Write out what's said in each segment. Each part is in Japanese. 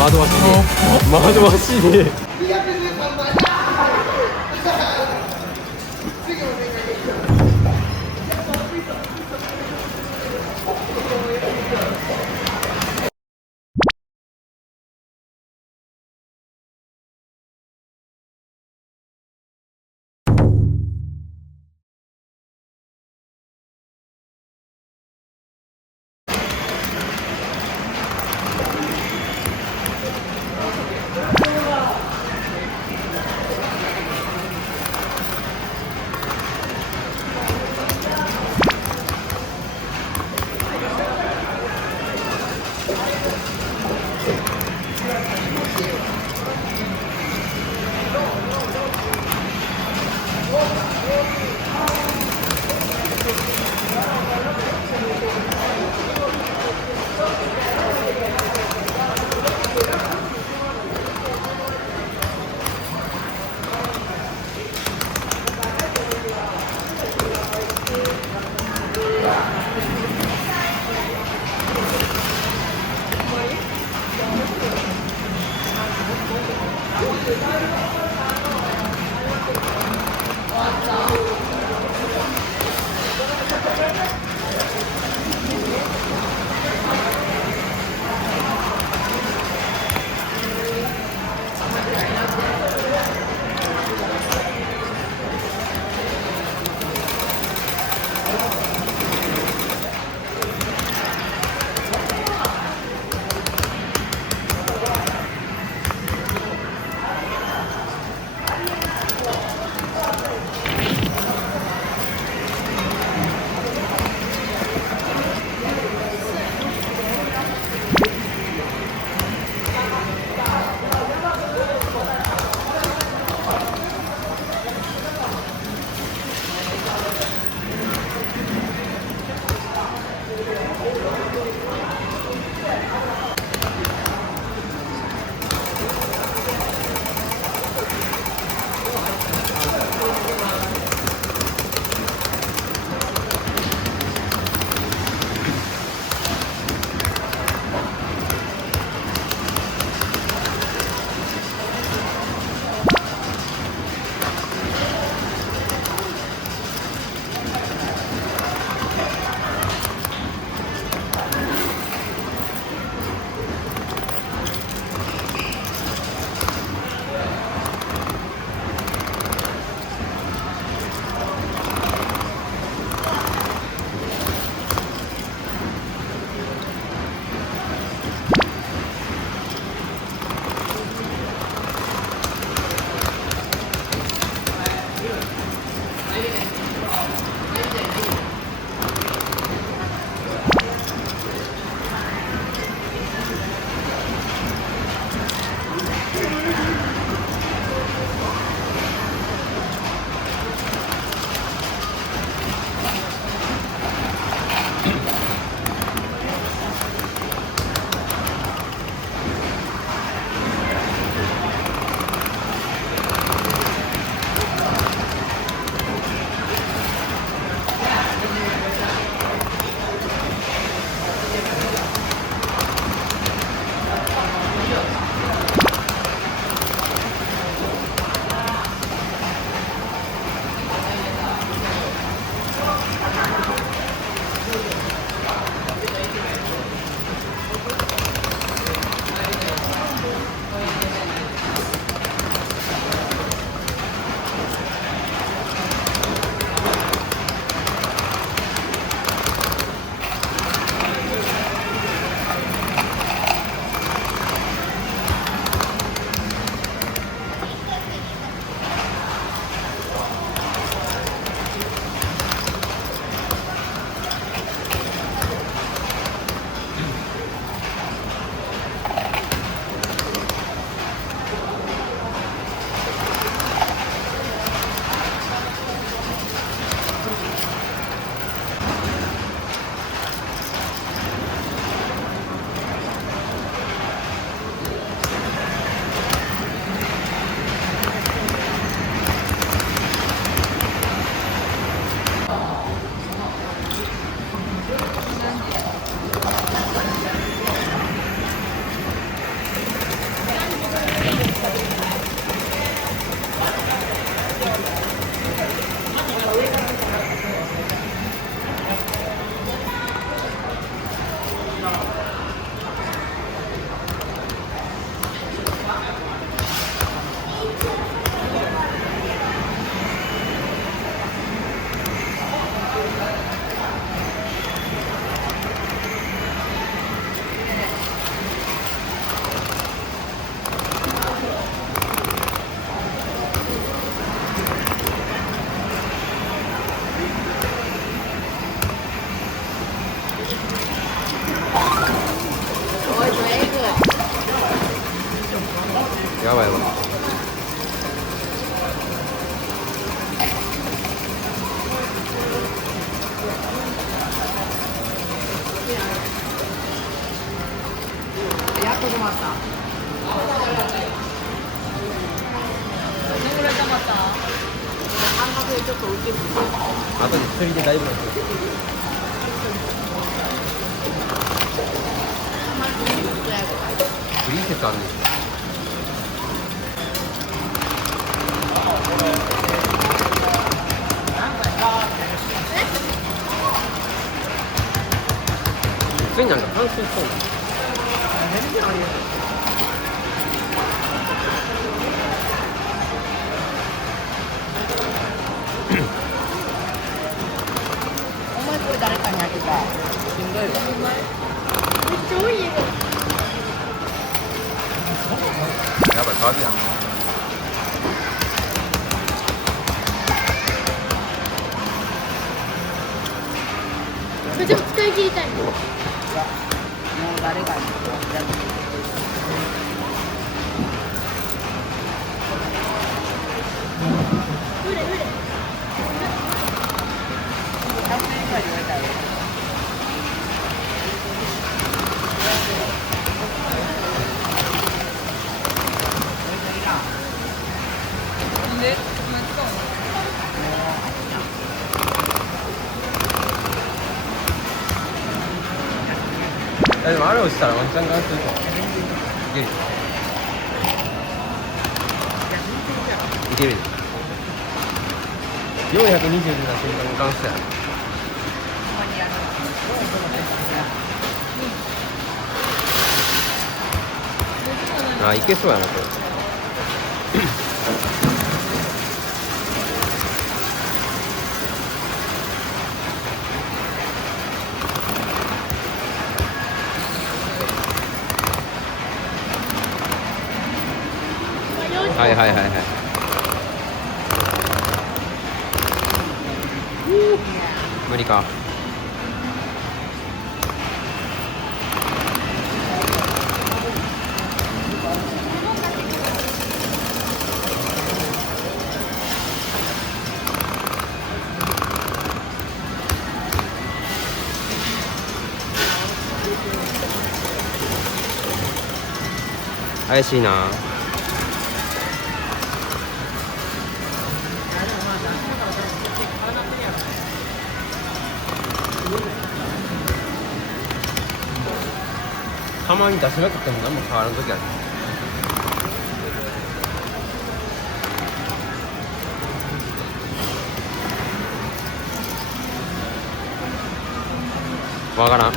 惑わしい惑わしいね。まった。どのぐらい溜まった？半額でちょっと浮いてる。あとで釣りでだいぶなってる。フリー説あんねん。普通になんか完成しそうな。お前これ誰かにあげた。しんどいわ。めっちゃ多いよ。やばい、変わるやん。でも使い切りたいの。もう誰かにやってどれどれ。100円ぐらいで言われたらで、でもあれをしたらワンチャン完成するかも。いける。いける。420出た瞬間に完成や。あ、いけそうやなこれ。はいはいはいはい。無理か。怪しいな。たまに出しなくても何も変わらん時ある。わからん。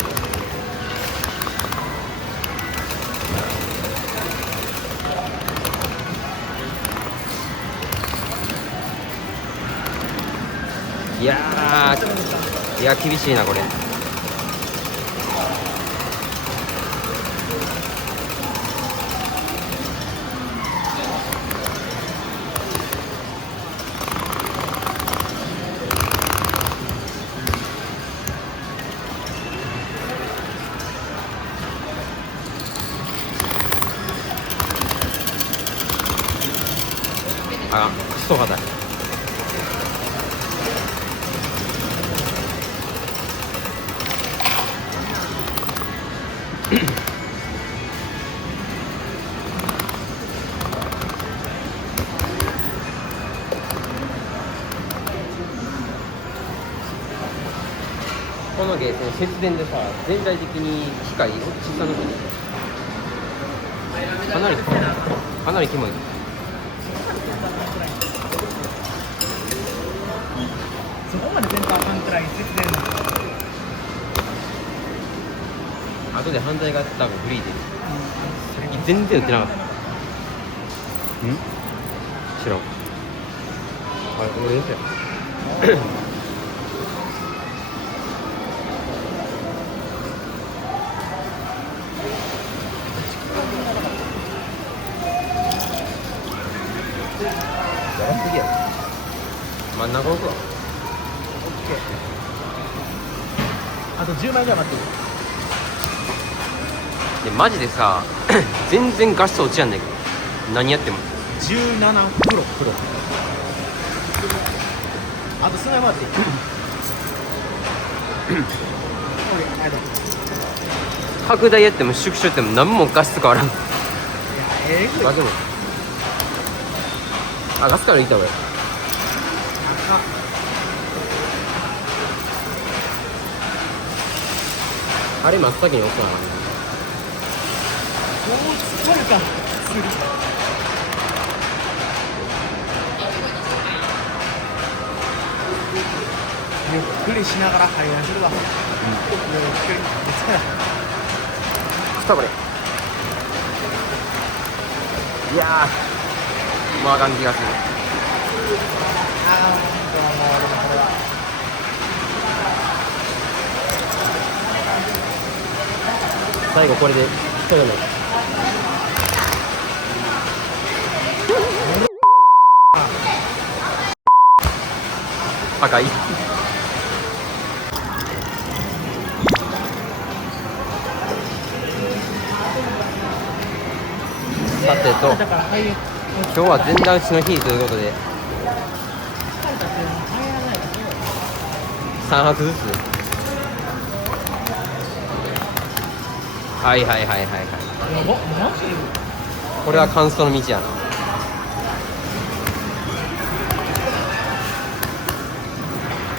いやー、いや厳しいなこれ。あ、クソ硬い。このゲーセン節電でさ、全体的に機械小さなくてかなりキモい。そこまで全般半くらい節電。後で反対が多分フリーで、さっき全然売ってなかった。知らん。あれこれですよ。やばすぎやろ。真ん中置くわ。あと10枚ぐらい待ってる。でマジでさ全然画質落ちやんだけど、何やっても。17プロあと数枚回っていいオッケー、ありがとう。拡大やっても縮小やっても何も画質変わらん。えぐい。あ、でもガスからいった俺。あれ真っ先に押すわな。もう疲れた。釣り。ゆっくりしながら入らせるわ。ゆっくり。来たこれ。いやー、もうあかん気がする。ああ、もうでもこれは。最後これで一人目。赤い。さてと、だから入る。今日は前段打ちの日ということで3発ずつ。はいはいはいはいはい。マジ？これは乾燥の道やな。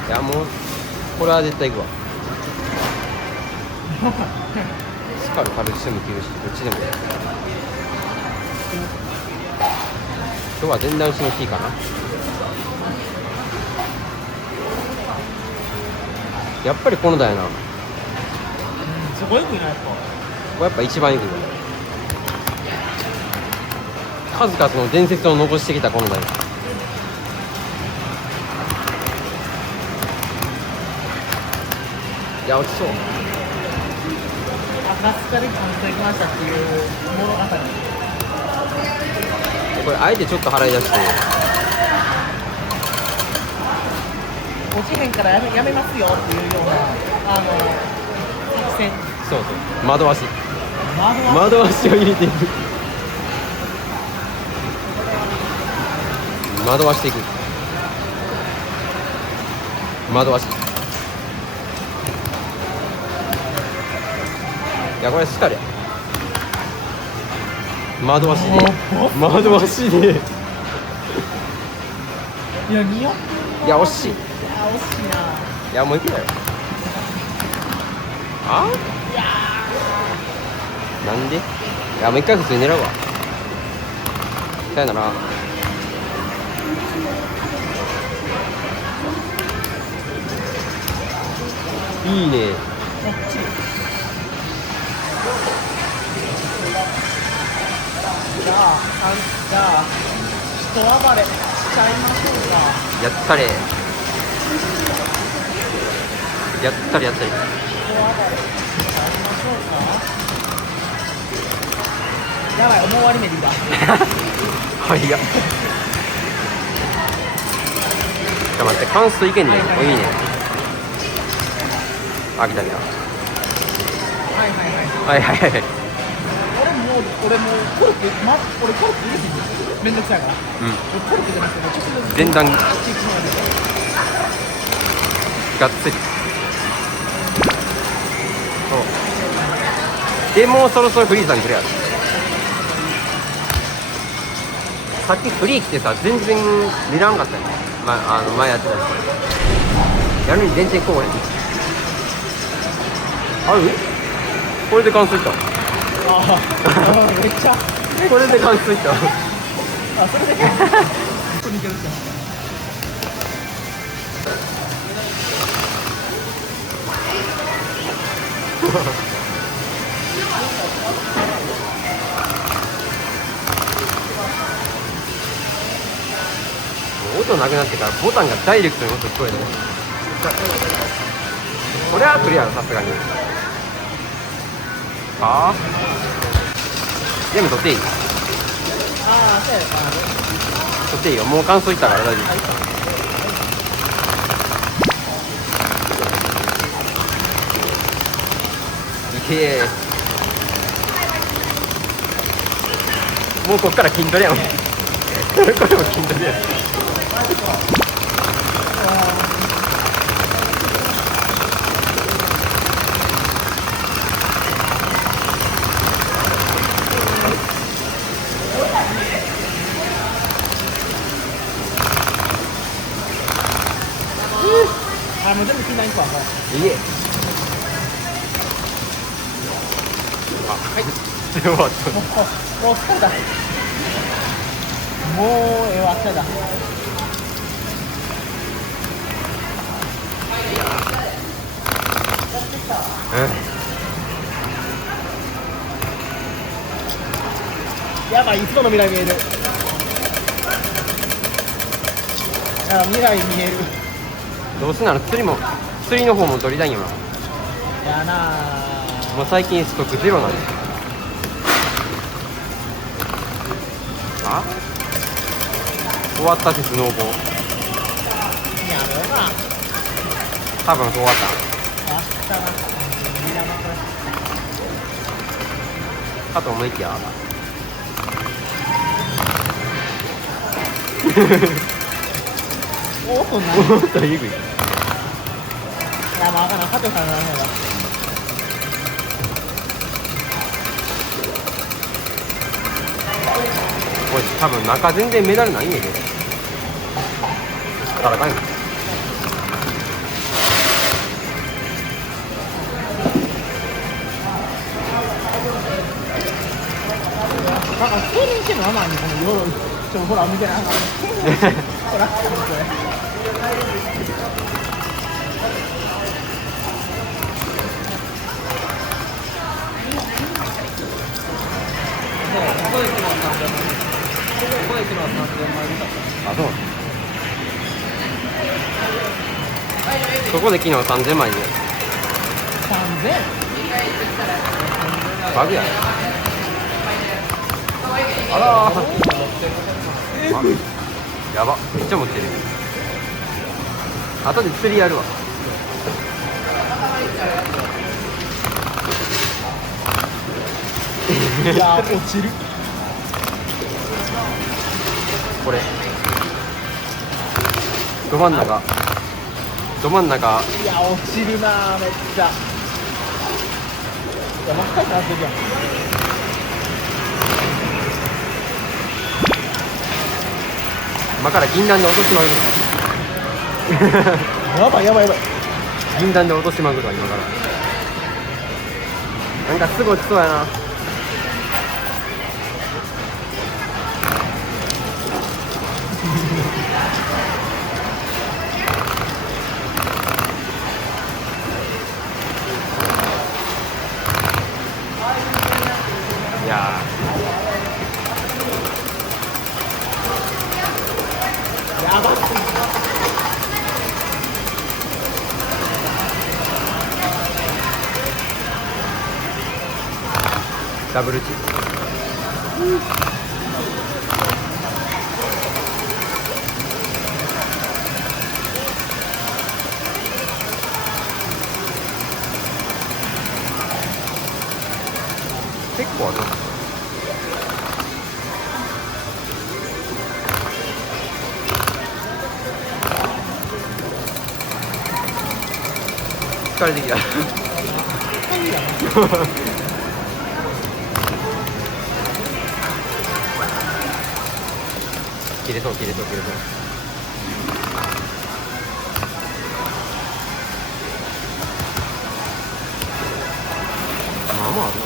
いやもうこれは絶対行くわ。スカルカルシウム切るしどっちでもいい。今日は前段打ちの日かな。やっぱりこのだよな。すごいくないやっぱ。これやっぱ一番いいよ。数々の伝説を残してきたこの台。いや落ちそう。赤スカで完成きましたっていう物語。これあえてちょっと払い出して落ちへんからやめますよっていうような作戦。そうそう窓足窓窓足を入れていく。窓足していく。窓足。いやこれスカルや。窓足で窓足でいや似合ってる。いや惜しい。いや惜しいな。いやもういくよ。あいやなんで。いやもう一回普通に狙うわ。さよなら。いいね。こっち。じゃあ人暴れしちゃいましょうか。やったれ。やったれやったれ。人暴れしちゃいましょうか。やばい、思わり目でいいわ。はいや。ちょっと待って関数いけんねん。はいはいはいおいいね。あ来た来た。はいはいはい。はいはいはいはい。俺もうコルク、俺コルク入れていい？めんどくさいから。うん。俺コルクじゃなくてもうちょっとずつ前段あっち行くので。がっつり。そうでもうそろそろフリーザに来るやろ。さっきフリー来てさ全然見らんかったよ。前やってたやつやるに全然こうへん。あるこれで完遂いった。ああ、めっちゃ。これで完遂いった。あ、それで。似てるじゃん。音なくなってからボタンがダイレクトに音聞こえるね。これはクリアさすがに。はあ全部取っていい？ああ、そうやな。取っていいよ。もう感想いったから大丈夫。いけー。もうこっから筋トレやん。これも筋トレやん。はもういえ。あ、はい終わったもう疲れた。もうええわ、疲れた。やばい、いつもの未来見える。やばい、未来見える。どうせなら釣りの方も取りたいんよな。やなもう最近ストックゼロなんです。あ、終わったしスノーボー。やろうな。多分終わっやったな。ミラマこれ。たかと思いきやおっと何？思ったらえぐい。いや、まあ、あかんな、加藤さんの名前だ。これ多分中全然メダルないんやけど。からかんよ。なんか、競輪してんのあんまに、この夜、ほら、見てな、ほら、これ。あ、そう。そこで昨日3000枚で3000。バグや。あらーやば、めっちゃ持ってる。後で釣りやるわ。いや、落ちる。これど真ん中いや、落ちるな、めっちゃ。いや、真っ赤になってるやん。今から銀弾で落としまぐるやばいやばいやばい。銀弾で落としまぐるわ今から。なんかすぐ落ちそうやな。いややばい。ダブルチ。結構あるな。疲れてきた切れそう。まあまああるな。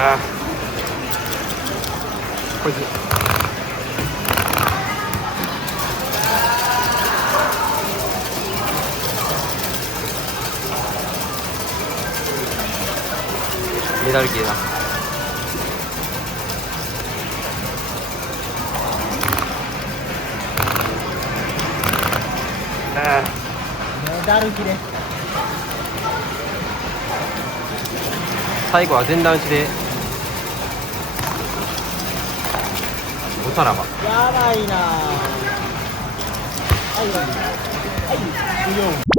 ああこいつメダル系だ。ああメダル切れ。最後は前段打ちでおさらば。やばいな。はい、はい、不要。